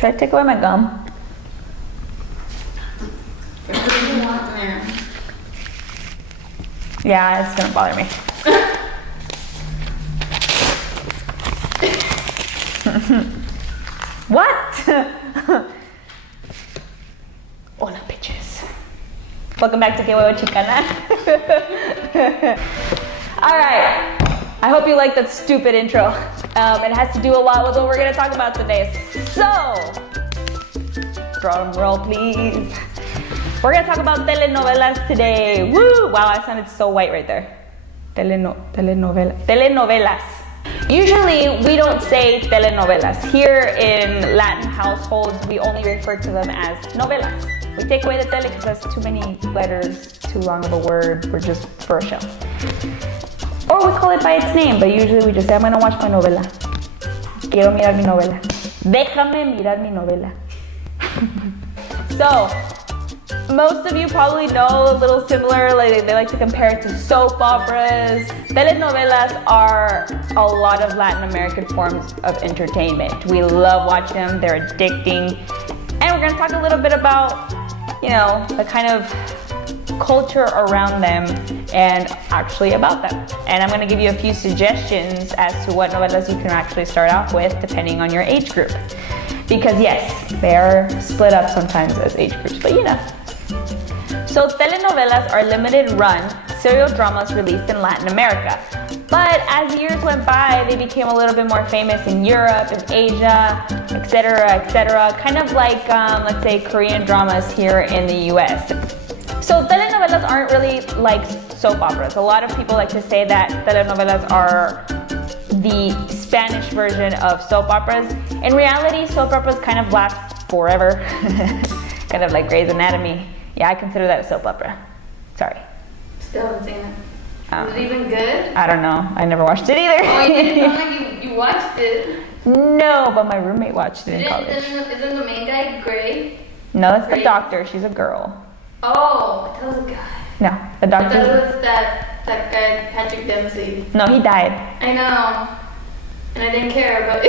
Should I take away my gum? Yeah, it's gonna bother me. What? Hola, bitches. Welcome back to Que Huevo Chicana. Alright, I hope you like that stupid intro. It has to do a lot with what we're gonna talk about today. So, drum roll please. We're gonna talk about telenovelas today. Woo! Wow, I sounded so white right there. Telenovelas. Usually, we don't say telenovelas. Here in Latin households, we only refer to them as novelas. We take away the tele because that's too many letters, too long of a word. We're just for a show. Or we call it by its name, but usually we just say, I'm gonna watch my novela. Quiero mirar mi novela. Déjame mirar mi novela. So, most of you probably know a little similar, like they like to compare it to soap operas. Telenovelas are a lot of Latin American forms of entertainment. We love watching them, they're addicting. And we're gonna talk a little bit about, the kind of culture around them and actually about them. And I'm gonna give you a few suggestions as to what novelas you can actually start off with depending on your age group. Because yes, they are split up sometimes as age groups, but So telenovelas are limited run serial dramas released in Latin America. But as years went by, they became a little bit more famous in Europe, in Asia, etc., etc. Kind of like, let's say, Korean dramas here in the US. So telenovelas aren't really like soap operas. A lot of people like to say that telenovelas are the Spanish version of soap operas. In reality, soap operas kind of last forever. Kind of like Grey's Anatomy. Yeah, I consider that a soap opera. Sorry. Still haven't seen it. Is it even good? I don't know. I never watched it either. Oh, you didn't sound like you watched it. No, but my roommate watched it in college. Isn't the main guy gray? No, that's the doctor. She's a girl. Oh, that was a guy. No, the doctor. That was that guy, Patrick Dempsey. No, he died. I know. And I didn't care, but...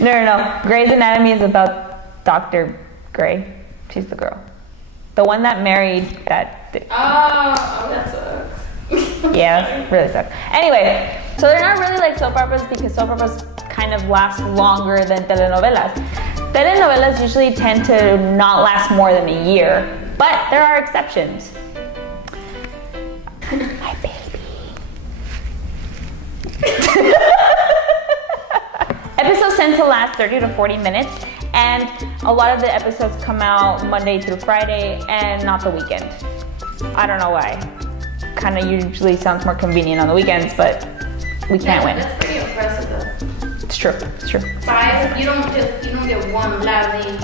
No. Grey's Anatomy is about Dr. Grey. She's the girl. The one that married that... Oh, that sucks. Yeah, really sucks. Anyway, so they're not really like soap operas because soap operas kind of last longer than telenovelas. Telenovelas usually tend to not last more than a year, but there are exceptions. My baby. Episodes tend to last 30 to 40 minutes, and a lot of the episodes come out Monday through Friday and not the weekend. I don't know why. Kind of usually sounds more convenient on the weekends, but we can't win. That's pretty impressive though. It's true. 5, you don't get one lively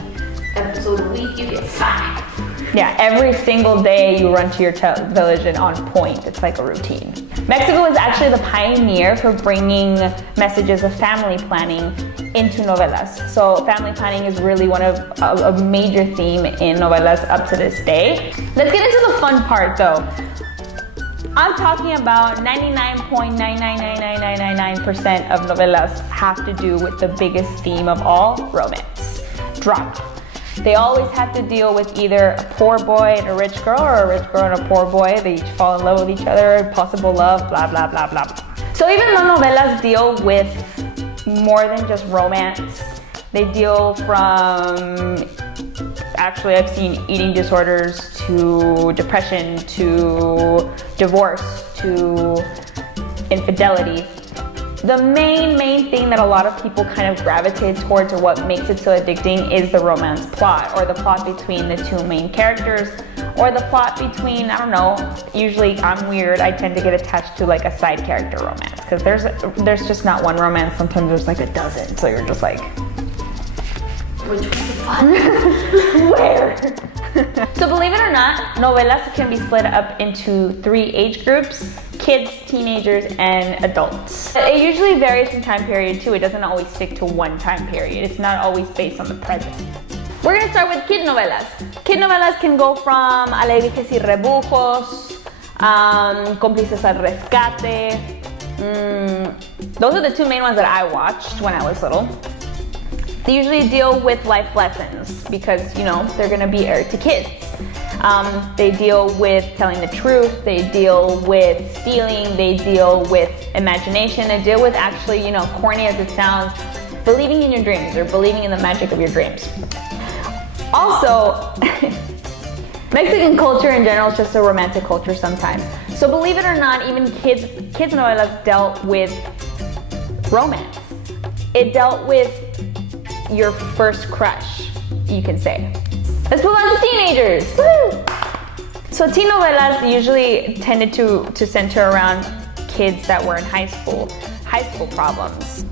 episode a week, you get 5. Yeah, every single day you run to your television on point. It's like a routine. Mexico is actually the pioneer for bringing messages of family planning into novelas. So family planning is really one of a major theme in novelas up to this day. Let's get into the fun part though. I'm talking about 99.9999999% of novelas have to do with the biggest theme of all, romance, drama. They always have to deal with either a poor boy and a rich girl or a rich girl and a poor boy. They each fall in love with each other, possible love, blah, blah, blah, blah. So even though novelas deal with more than just romance, they deal from, actually I've seen eating disorders to depression to divorce to infidelity. The main thing that a lot of people kind of gravitate towards, or what makes it so addicting, is the romance plot, or the plot between the two main characters, or the plot between, I don't know, usually I'm weird, I tend to get attached to like a side character romance, because there's just not one romance, sometimes there's like a dozen, so you're just like, which one's the fun? Where? So believe it or not, novelas can be split up into 3 age groups: kids, teenagers, and adults. It usually varies in time period too. It doesn't always stick to one time period. It's not always based on the present. We're gonna start with kid novelas. Kid novelas can go from Alegres y Rebujos, Cómplices al Rescate. Those are the 2 main ones that I watched when I was little. They usually deal with life lessons because, you know, they're gonna be aired to kids. They deal with telling the truth, they deal with stealing, they deal with imagination, they deal with actually, you know, corny as it sounds, believing in your dreams or believing in the magic of your dreams. Also, Mexican culture in general is just a romantic culture sometimes. So believe it or not, even kids novelas dealt with romance. It dealt with your first crush, you can say. Let's move on to teenagers. Woo! So teen novelas usually tended to center around kids that were in high school problems,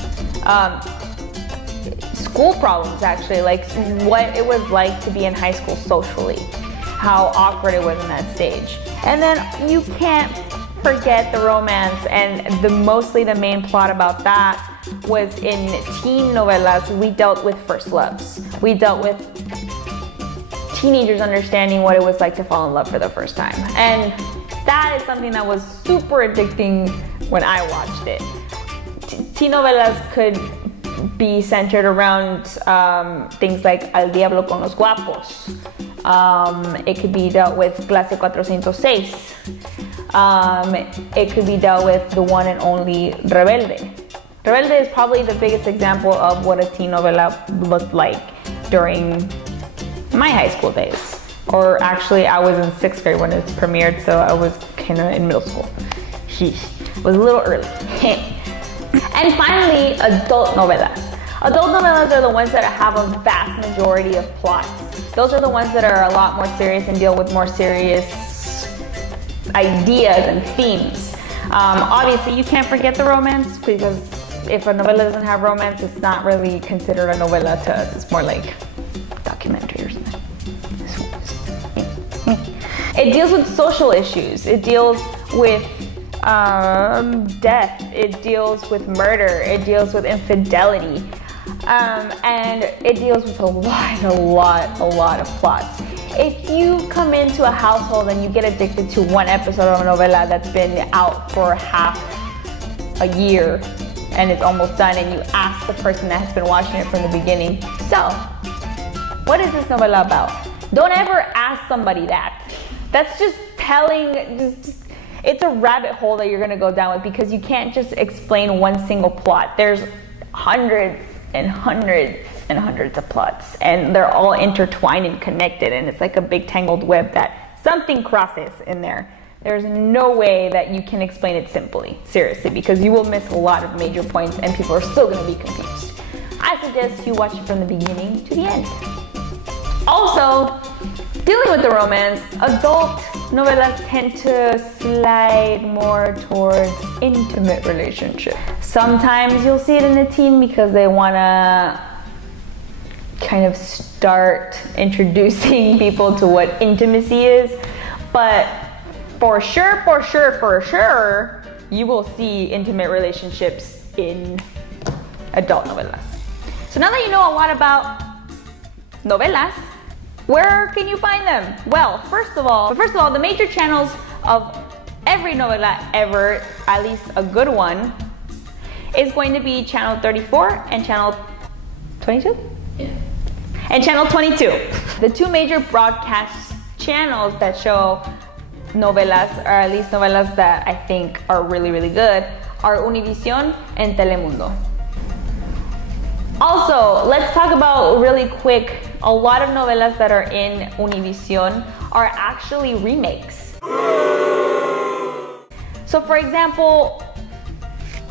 school problems actually, like what it was like to be in high school socially, how awkward it was in that stage. And then you can't forget the romance, and mostly the main plot about that was in teen novelas. We dealt with first loves. We dealt with teenagers understanding what it was like to fall in love for the first time. And that is something that was super addicting when I watched it. Teen novelas could be centered around things like Al Diablo con los Guapos. It could be dealt with Clase 406. It could be dealt with the one and only Rebelde. Rebelde is probably the biggest example of what a teen novela looked like during my high school days. Or actually, I was in 6th grade when it premiered, so I was kind of in middle school. It was a little early. And finally, adult novelas. Adult novelas are the ones that have a vast majority of plots. Those are the ones that are a lot more serious and deal with more serious ideas and themes. Obviously, you can't forget the romance, because if a novela doesn't have romance, it's not really considered a novela to us. It's more like a documentary or something. It deals with social issues. It deals with death. It deals with murder. It deals with infidelity. And it deals with a lot of plots. If you come into a household and you get addicted to one episode of a novela that's been out for half a year and it's almost done, and you ask the person that has been watching it from the beginning, so, what is this novela about? Don't ever ask somebody that. That's just it's a rabbit hole that you're gonna go down with, because you can't just explain one single plot. There's hundreds and hundreds and hundreds of plots, and they're all intertwined and connected, and it's like a big tangled web that something crosses in there. There's no way that you can explain it simply, seriously, because you will miss a lot of major points and people are still gonna be confused. I suggest you watch it from the beginning to the end. Also, dealing with the romance, adult novelas tend to slide more towards intimate relationships. Sometimes you'll see it in a teen because they wanna kind of start introducing people to what intimacy is, but for sure, you will see intimate relationships in adult novelas. So now that you know a lot about novelas, where can you find them? Well, first of all, the major channels of every novela ever, at least a good one, is going to be channel 34 and channel 22? Yeah. And channel 22. The two major broadcast channels that show novelas, or at least novelas that I think are really, really good, are Univision and Telemundo. Also, let's talk about really quick, a lot of novelas that are in Univision are actually remakes. So for example,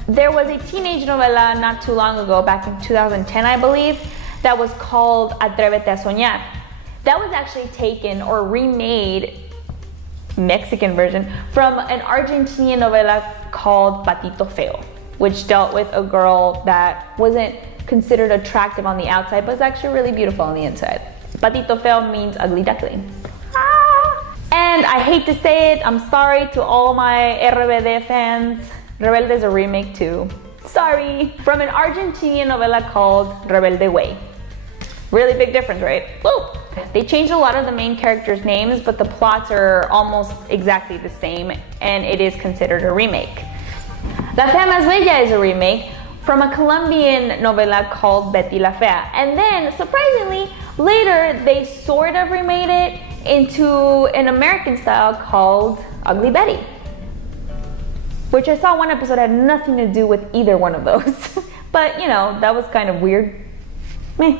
there was a teenage novela not too long ago, back in 2010 I believe, that was called Atrévete a Soñar. That was actually taken or remade, Mexican version, from an Argentinian novela called Patito Feo, which dealt with a girl that wasn't considered attractive on the outside, but was actually really beautiful on the inside. Patito Feo means ugly duckling. And I hate to say it, I'm sorry to all my RBD fans, Rebelde is a remake too. Sorry. From an Argentinian novela called Rebelde Way. Really big difference, right? Woo! They changed a lot of the main characters' names, but the plots are almost exactly the same, and it is considered a remake. La Fea Más Bella is a remake from a Colombian novela called Betty la Fea. And then, surprisingly, later they sort of remade it into an American style called Ugly Betty, which I saw one episode had nothing to do with either one of those. But, you know, that was kind of weird. Meh.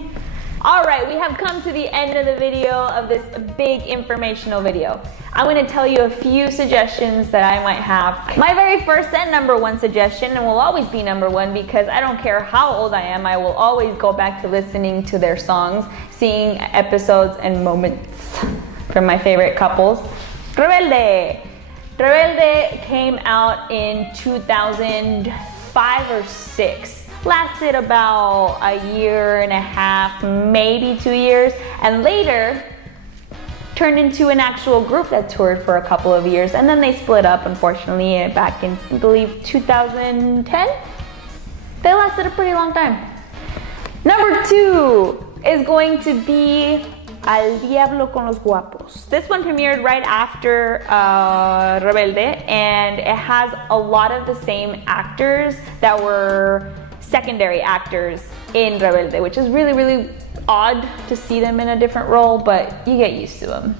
All right, we have come to the end of the video of this big informational video. I'm going to tell you a few suggestions that I might have. My very first and number one suggestion, and will always be number one because I don't care how old I am, I will always go back to listening to their songs, seeing episodes and moments from my favorite couples. Rebelde! Rebelde came out in 2005 or 6. Lasted about a year and a half, maybe 2 years, and later turned into an actual group that toured for a couple of years, and then they split up, unfortunately, back in, I believe, 2010. They lasted a pretty long time. Number 2 is going to be Al Diablo con los Guapos. This one premiered right after Rebelde, and it has a lot of the same actors that were secondary actors in Rebelde, which is really, really odd to see them in a different role, but you get used to them.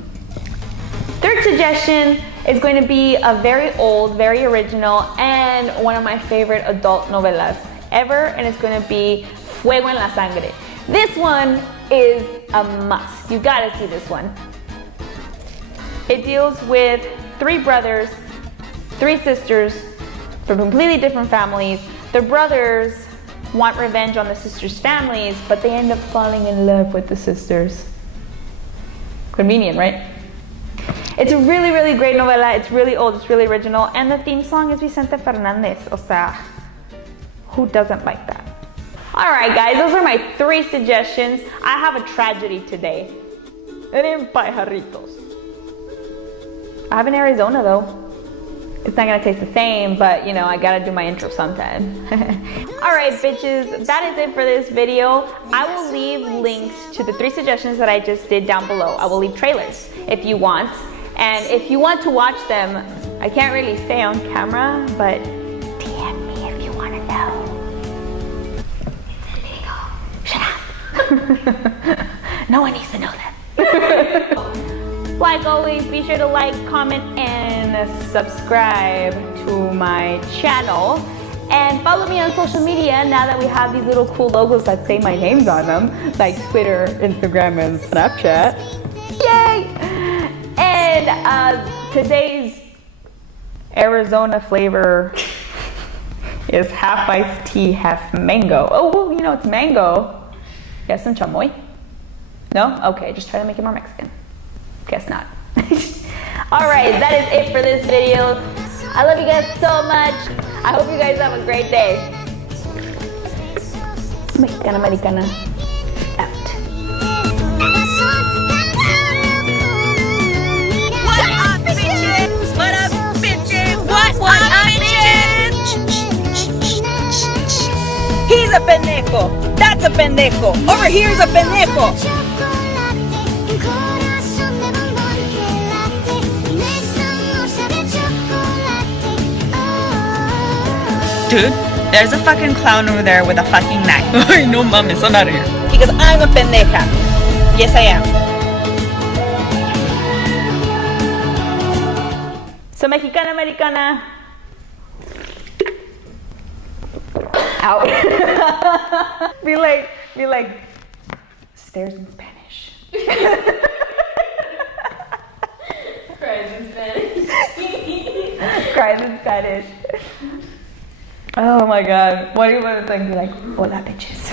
Third suggestion is going to be a very old, very original, and one of my favorite adult novelas ever, and it's going to be Fuego en la Sangre. This one is a must. You gotta see this one. It deals with 3 brothers, 3 sisters from completely different families. Their brothers want revenge on the sisters' families, but they end up falling in love with the sisters. Convenient, right? It's a really, really great novela. It's really old, it's really original, and the theme song is Vicente Fernandez. O sea, who doesn't like that? All right, guys, those are my 3 suggestions. I have a tragedy today. It ain't pajarritos. I have in Arizona, though. It's not gonna taste the same, but you know, I gotta do my intro sometime. All right, bitches, that is it for this video. I will leave links to the 3 suggestions that I just did down below. I will leave trailers if you want. And if you want to watch them, I can't really say on camera, but DM me if you wanna know. Shut up. No one needs to know that. Like always, be sure to like, comment, and subscribe to my channel. And follow me on social media now that we have these little cool logos that say my names on them, like Twitter, Instagram, and Snapchat. Yay! And today's Arizona flavor is half iced tea, half mango. Oh, well, you know, it's mango. You got some chamoy? No? Okay, just try to make it more Mexican. Guess not. All right, that is it for this video. I love you guys so much. I hope you guys have a great day. Mexicana Americana out. What up, bitches? What up, bitches? What up, bitches? He's a pendejo. That's a pendejo. Over here's a pendejo. Dude, there's a fucking clown over there with a fucking knife. Ay, no mames, I'm out of here. Because I'm a pendeja. Yes, I am. So Mexicana Americana out. be like stairs in Spanish. Cries in Spanish. Cries in Spanish. Oh my god. What do you want to think? Like, hola bitches.